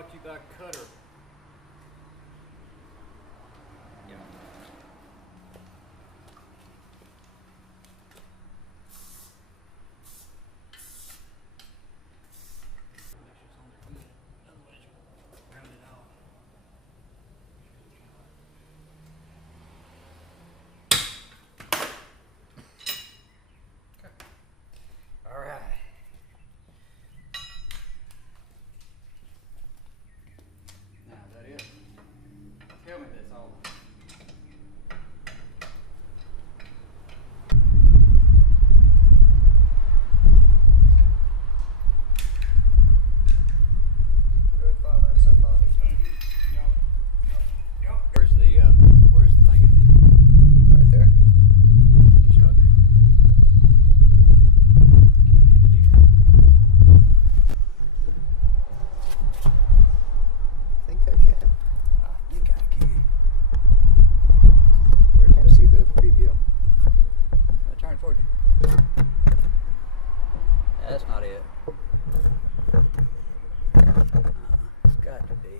brought to you by Cutter. Yeah. All right. Now, is that it? Tell me that's all. Good father and son bonding. Yep. Where's the thing at? Right there. Can you show it? I think I can. I think I can. I can't see the preview. I turn it toward you. That's not it. It's got to be.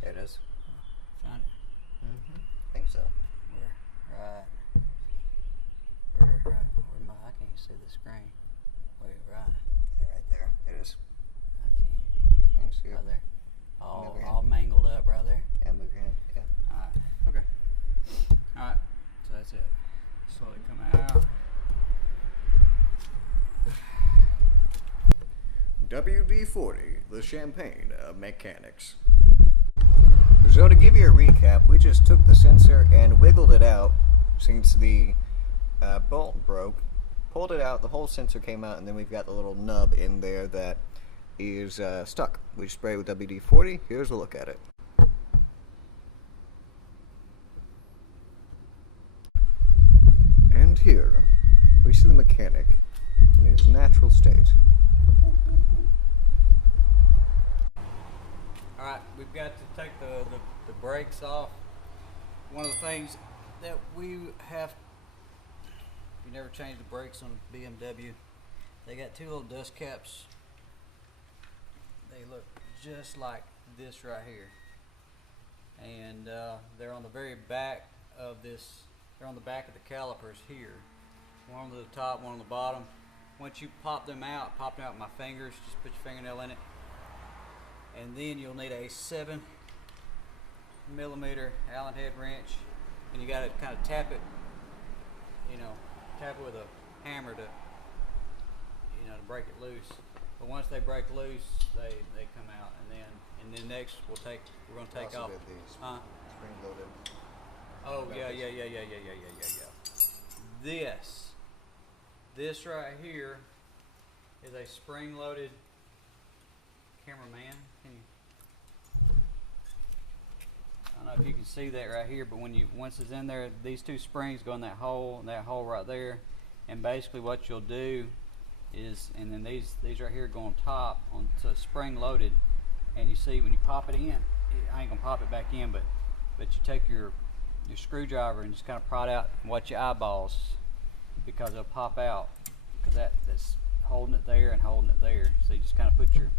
There it is. Found it. I think so. Where? Right. Where am I? I can't see the screen. Wait, right. Yeah, right there. It is. I can't. I can see it. Right there. Move your hand. All mangled up right there. Yeah, move your hand. Yeah. Alright. Okay. Alright. So that's it. Slowly come out. WD-40, the champagne of mechanics. So to give you a recap, we just took the sensor and wiggled it out since the bolt broke, pulled it out, the whole sensor came out, and then we've got the little nub in there that is stuck. We spray it with WD-40. Here's a look at it. And here we see the mechanic in his natural state. Alright, we've got to take the brakes off. One of the things that we have, you never change the brakes on a BMW, they got two little dust caps. They look just like this right here. And they're on the very back of this, they're on the back of the calipers here. One on the top, one on the bottom. Once you pop them out with my fingers, just put your fingernail in it. And then you'll need a 7mm Allen head wrench, and you got to kind of tap it, tap it with a hammer to, to break it loose. But once they break loose, they come out, and then next we're going to take off. Spring loaded. Oh yeah. This right here is a spring loaded. Cameraman, I don't know if you can see that right here, but once it's in there, these two springs go in that hole right there, and basically what you'll do is, and then these right here go on top, so it's spring loaded, and you see when you pop it in, I ain't gonna pop it back in, but you take your screwdriver and just kind of prod out and watch your eyeballs, because it'll pop out, because that's holding it there and holding it there. So you just kind of put your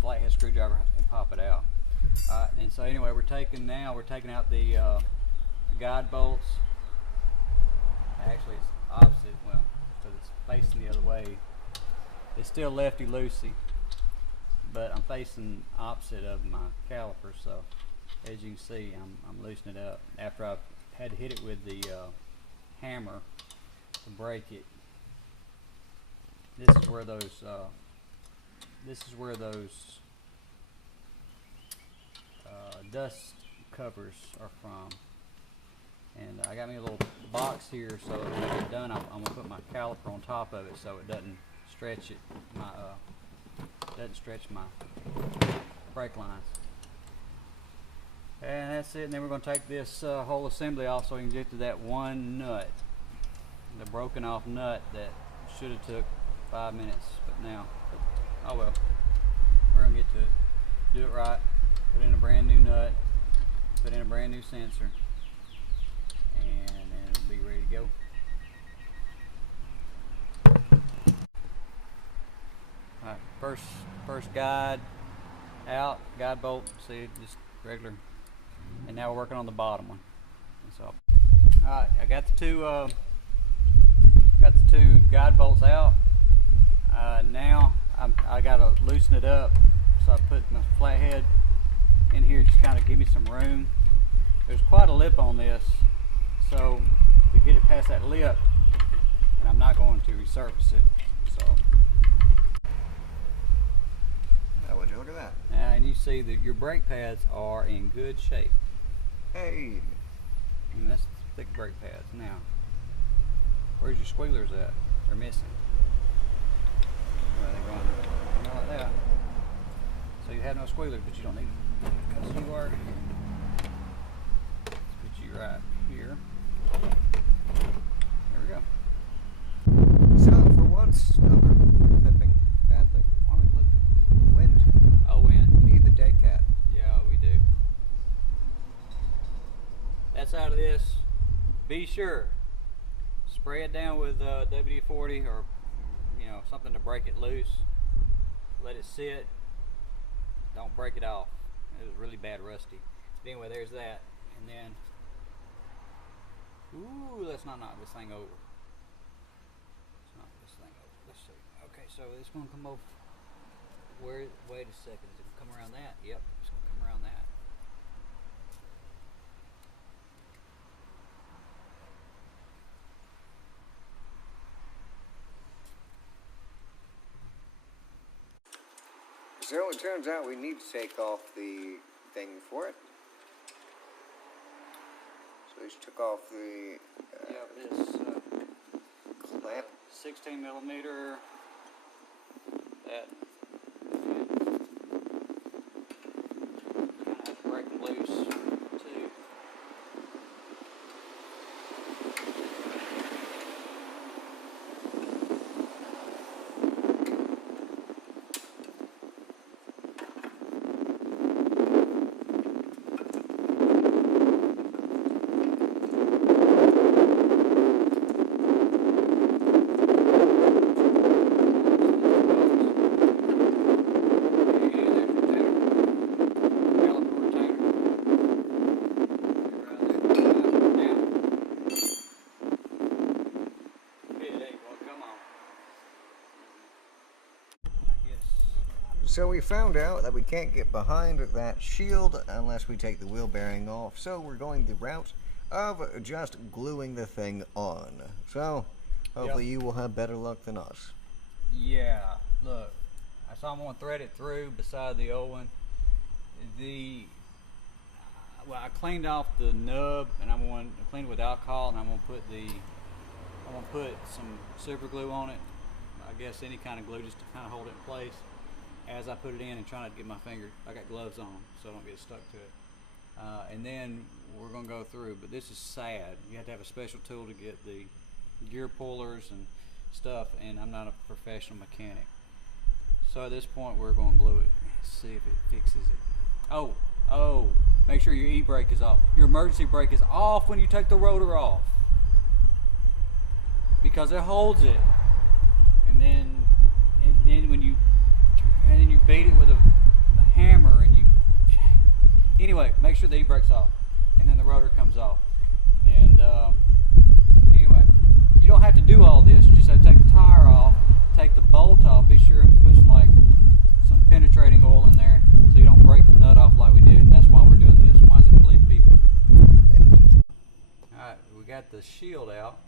flathead screwdriver and pop it out. Alright, and so anyway, we're taking out the guide bolts. Actually, it's opposite, well, because it's facing the other way. It's still lefty-loosey, but I'm facing opposite of my caliper, so as you can see, I'm loosening it up after I've had to hit it with the hammer to break it. This is where those dust covers are from, and I got me a little box here, so when I get done, I'm gonna put my caliper on top of it so it doesn't stretch my brake lines. And that's it. And then we're going to take this whole assembly off so we can get to that one nut, the broken off nut that should have took 5 minutes, but oh well, we're going to get to it. Do it right, put in a brand new nut, put in a brand new sensor, and then it'll be ready to go. first guide out, guide bolt, see, just regular. And now we're working on the bottom one. And so, all right, I got the two guide bolts out. Now I gotta loosen it up, so I put my flathead in here, just kind of give me some room. There's quite a lip on this, so to get it past that lip, and I'm not going to resurface it. So now would you look at that? and you see that your brake pads are in good shape. Hey, And that's thick brake pads. Now, where's your squealers at? They're missing. Well, they're going like that. So you have no squealers, but you don't need them because you are. Let's put you right here. There we go. so for once, we're clipping badly. Why are we clipping? Wind. Oh, wind. Need the dead cat. Yeah, we do. That's out of this. Be sure, spray it down with WD-40 or something to break it loose. Let it sit. Don't break it off. It was really bad rusty. But anyway, there's that. And then, ooh, let's not knock this thing over. Let's knock this thing over. Let's see. Okay, so it's going to come over. Wait a second. Is it going to come around that? Yep, it's going to come around that. So it turns out we need to take off the thing for it. So we just took off the This clamp. 16 millimeter. That kind of break them loose too. So we found out that we can't get behind that shield unless we take the wheel bearing off, so we're going the route of just gluing the thing on. So hopefully you will have better luck than us. Yeah, look, so I'm going to thread it through beside the old one. Well, I cleaned off the nub, and I'm going to clean it with alcohol, and I'm going to put some super glue on it. I guess any kind of glue just to kind of hold it in place as I put it in and try not to get my finger. I got gloves on, so I don't get stuck to it. And then we're going to go through, but this is sad. You have to have a special tool to get the gear pullers and stuff, and I'm not a professional mechanic. So at this point we're going to glue it. See if it fixes it. Oh, make sure your e-brake is off. Your emergency brake is off when you take the rotor off, because it holds it. And then when you beat it with a hammer, and anyway, make sure the e-brake's off, and then the rotor comes off. And anyway, you don't have to do all this. You just have to take the tire off, take the bolt off, be sure and put some penetrating oil in there so you don't break the nut off like we did. And that's why we're doing this. Why is it beeping? Alright, we got the shield out.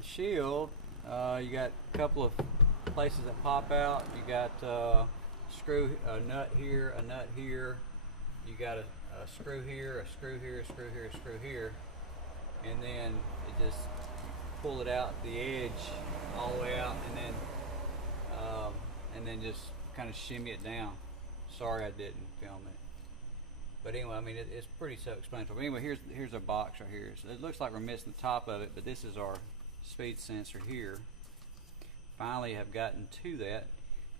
The shield, you got a couple of places that pop out. You got a nut here, a nut here. You got a screw here, a screw here, a screw here, a screw here, and then it just pull it out the edge all the way out, and then just kind of shimmy it down. Sorry I didn't film it, but anyway, I mean it's pretty self-explanatory. But anyway, here's a box right here. So it looks like we're missing the top of it, but this is our speed sensor here. Finally have gotten to that,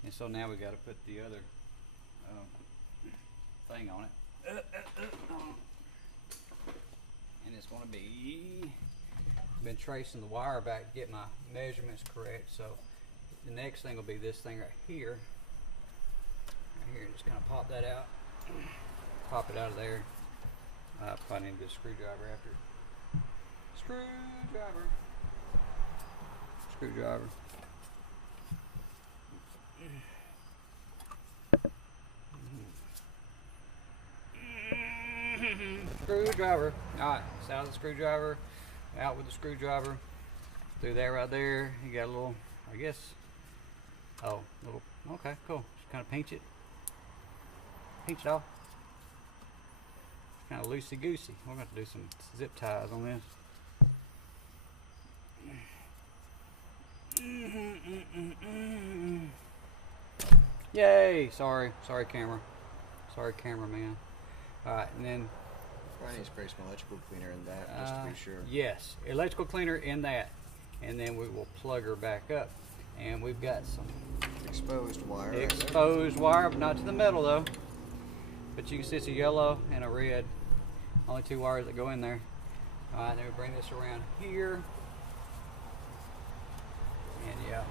and so now we got to put the other thing on it, and it's going to be, been tracing the wire back to get my measurements correct, so the next thing will be this thing right here. Right here, just kind of pop that out. Pop it out of there. Probably need to get a screwdriver after. Screwdriver. Screwdriver. Screwdriver. Alright, it's out of the screwdriver. Out with the screwdriver. Through that right there. You got a little, I guess. Oh, little. Okay, cool. Just kind of pinch it. Pinch it off. Kind of loosey goosey. We're going to do some zip ties on this. Yay! Sorry camera. Sorry cameraman. Alright, and then Probably need to spray some electrical cleaner in that, just to be sure. yes, electrical cleaner in that, and then we will plug her back up. And we've got some Exposed wire. exposed wire, but not to the metal though. But you can see it's a yellow and a red. Only 2 wires that go in there. Alright, then we bring this around here. And yeah.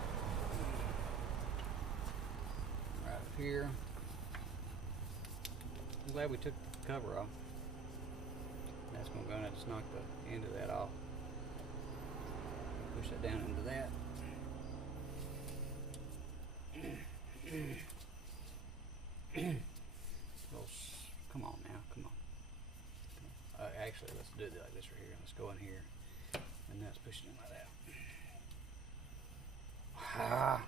Right up here. I'm glad we took the cover off. That's going to go in and just knock the end of that off. Push that down into that. Come on now, come on. Actually, let's do it like this right here. Let's go in here, and that's pushing in like that. Ah.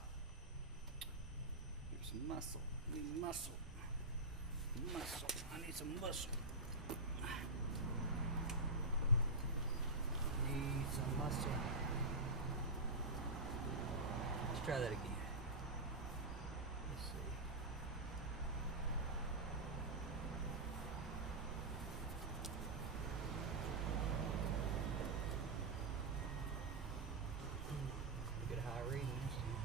Here's some muscle. I need muscle. Muscle. I need some muscle. Need some muscle. Let's try that again. Let's see. Get a high reading this time.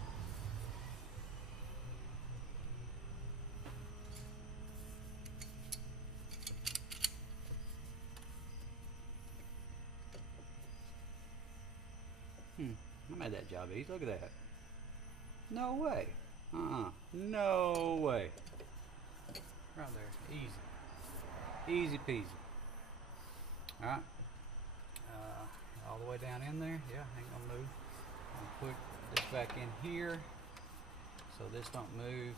I made that job easy. Look at that. No way. No way. Right there. Easy. Easy peasy. Alright. All the way down in there. Yeah, ain't gonna move. I'll put this back in here so this don't move.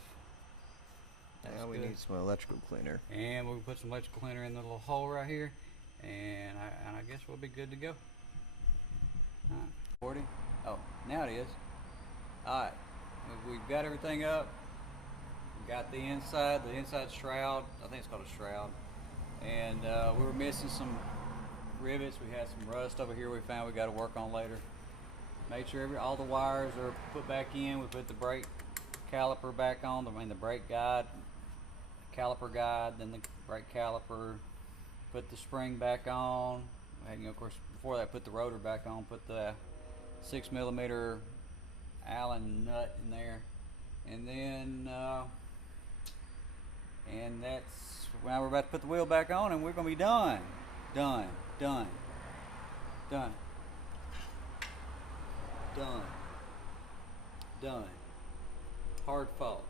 That's now we good. need some electrical cleaner. And we'll put some electrical cleaner in the little hole right here. And I guess we'll be good to go. Alright. 40. Oh, now it is. Alright. We've got everything up. We got the inside shroud. I think it's called a shroud. And we were missing some rivets. We had some rust over here we found we got to work on later. Make sure all the wires are put back in. We put the brake caliper back on. The brake guide, caliper guide, then the brake caliper. Put the spring back on. And of course, before that, put the rotor back on. Put the 6mm Allen nut in there, and then and that's now we're about to put the wheel back on, and we're gonna be done. Done. Hard fault.